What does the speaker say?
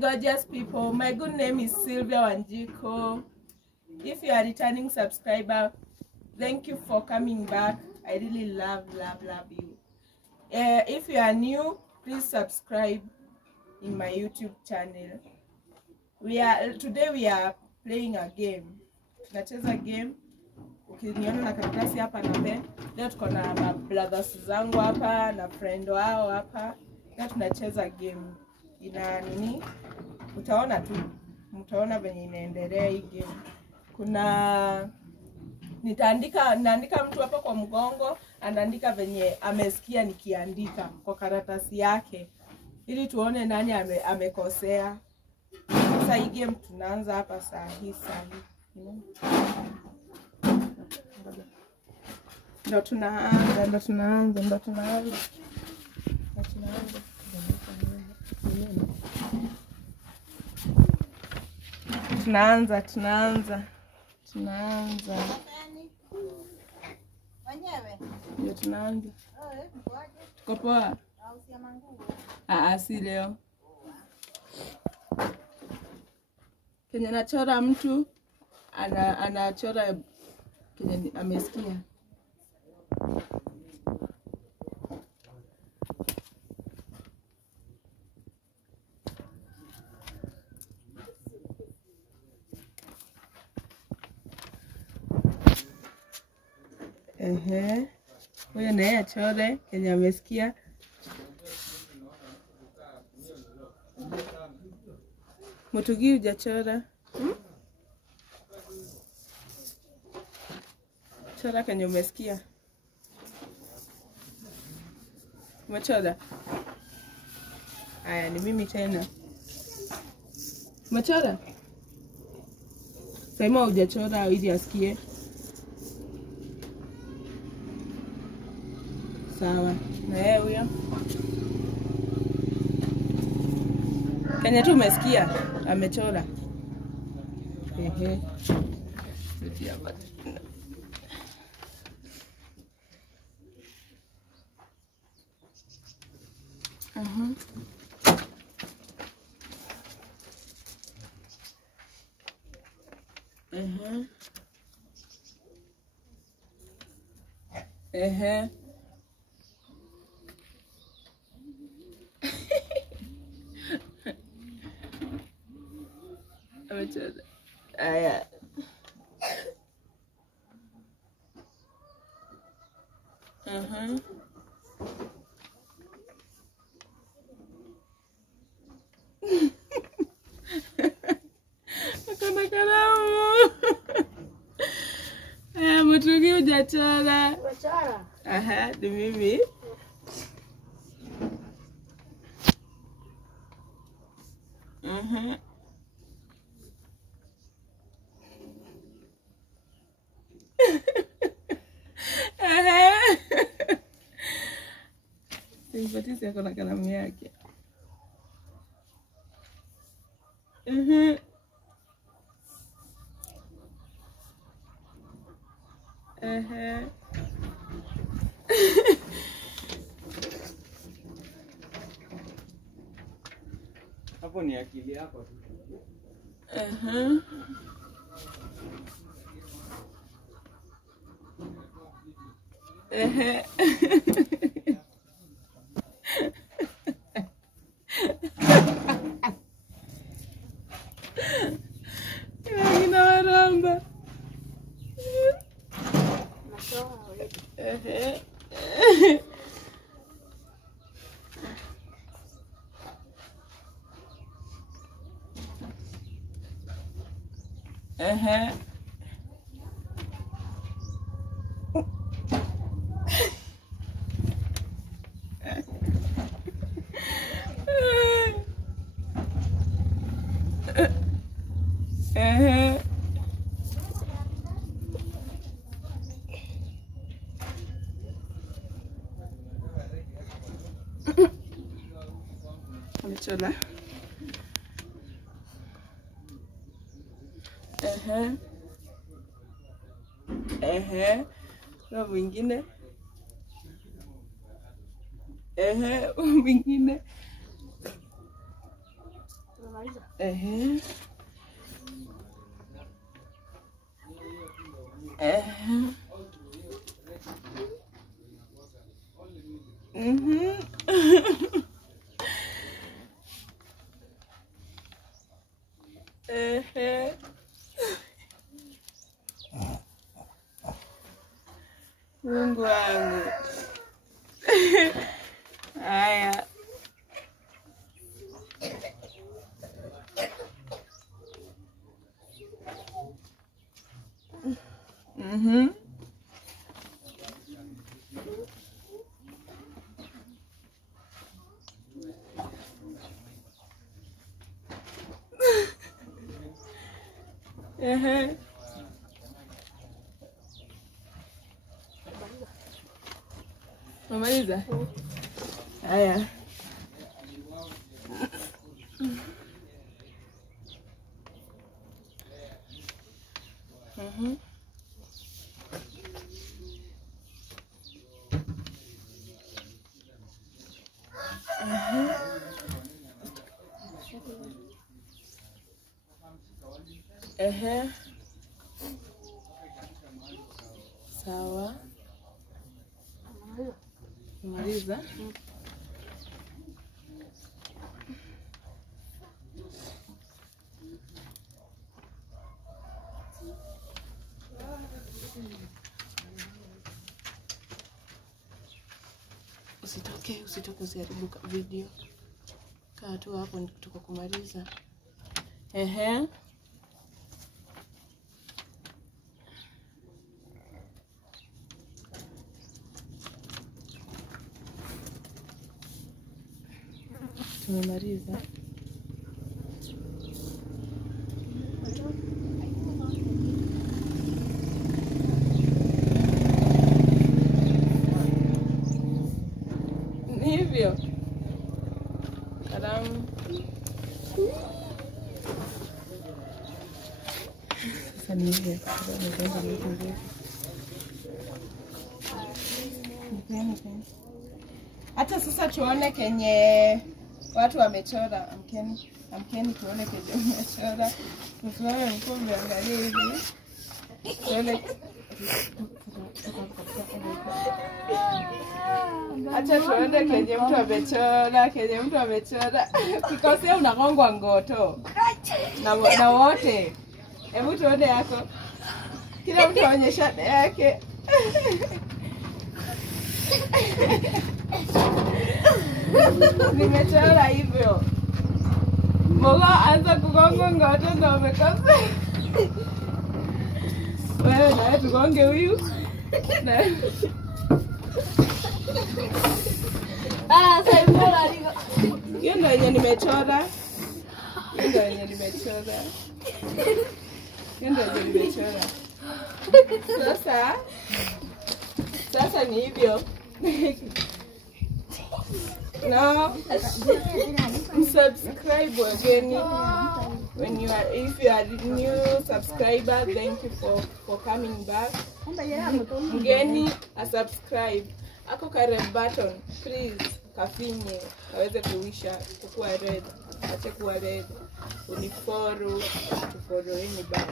Gorgeous people, my good name is Sylvia Wanjiko. If you are a returning subscriber, thank you for coming back. I really love you. If you are new, please subscribe in my YouTube channel. Today we are playing a game. Tunacheza game. Ukiniona na karatasi hapa na pen. Leo tuko na brothers zangu hapa na friend wao hapa. Leo tunacheza game. Ina nini? Mtaona venye inaendelea hii game. Naandika mtu hapa kwa mgongo, anaandika venye amesikia nikiandika kwa karatasi yake. Ili tuone nani amekosea. Sasa hii game tunaanza hapa saa hii. Ndo tunaanza. Tunaanza. Ndio tunaanza. Tuko poa? Si leo. Kenya nachora mtu anachora Kenya amesikia. Huyo naye achore Kenya amesikia. Mutugi hujachora. Chora Kenya umesikia. Umechora? Aya, ni mimi tena. Umechora? Sema hujachora ili asikie. Sawa. Na yeye huyo. Kenya tu umesikia amechora. Aya. Akona kalamu. Mutugi hujachora. Umechora? Ni mimi. Simpatisi yako na kalamu yake. Hapo ni akili yako tu. Inawaramba. Umechora? Na mwingine. Mwingine. Mungu wangu. Haya. Umemaliza? Haya. Sawa. Umemaliza? Usitoke usiharibu video. Kaa tu hapo tuko kumaliza. Tumemaliza. Ni hivyo. Kalamu. Sasa ni hivyo. Hata sasa tuone kenye watu wamechora. Amkeni tuone kenye wamechora. Tuone mko mwangalie hivi. Tuone. Acha tuone kenye mtu amechora. Kikosea unagongwa ngoto. Na wote. Hebu tuone yako. Kila mtu aonyesha yake. Nimechora hivyo. Mola anza kugonga ngoto na umekosa. Wewe na tugonge huyu. Sasa mbona aliko? Hiyo ndio yenye nimechora. Sasa ni hivyo. No, subscribe again. If you are a new subscriber, thank you for coming back. Mgeni a subscribe. Ako kare button, please kafinye kaweze kuisha kuwa red. Ache kuwa red. Unifollow, tufollow back.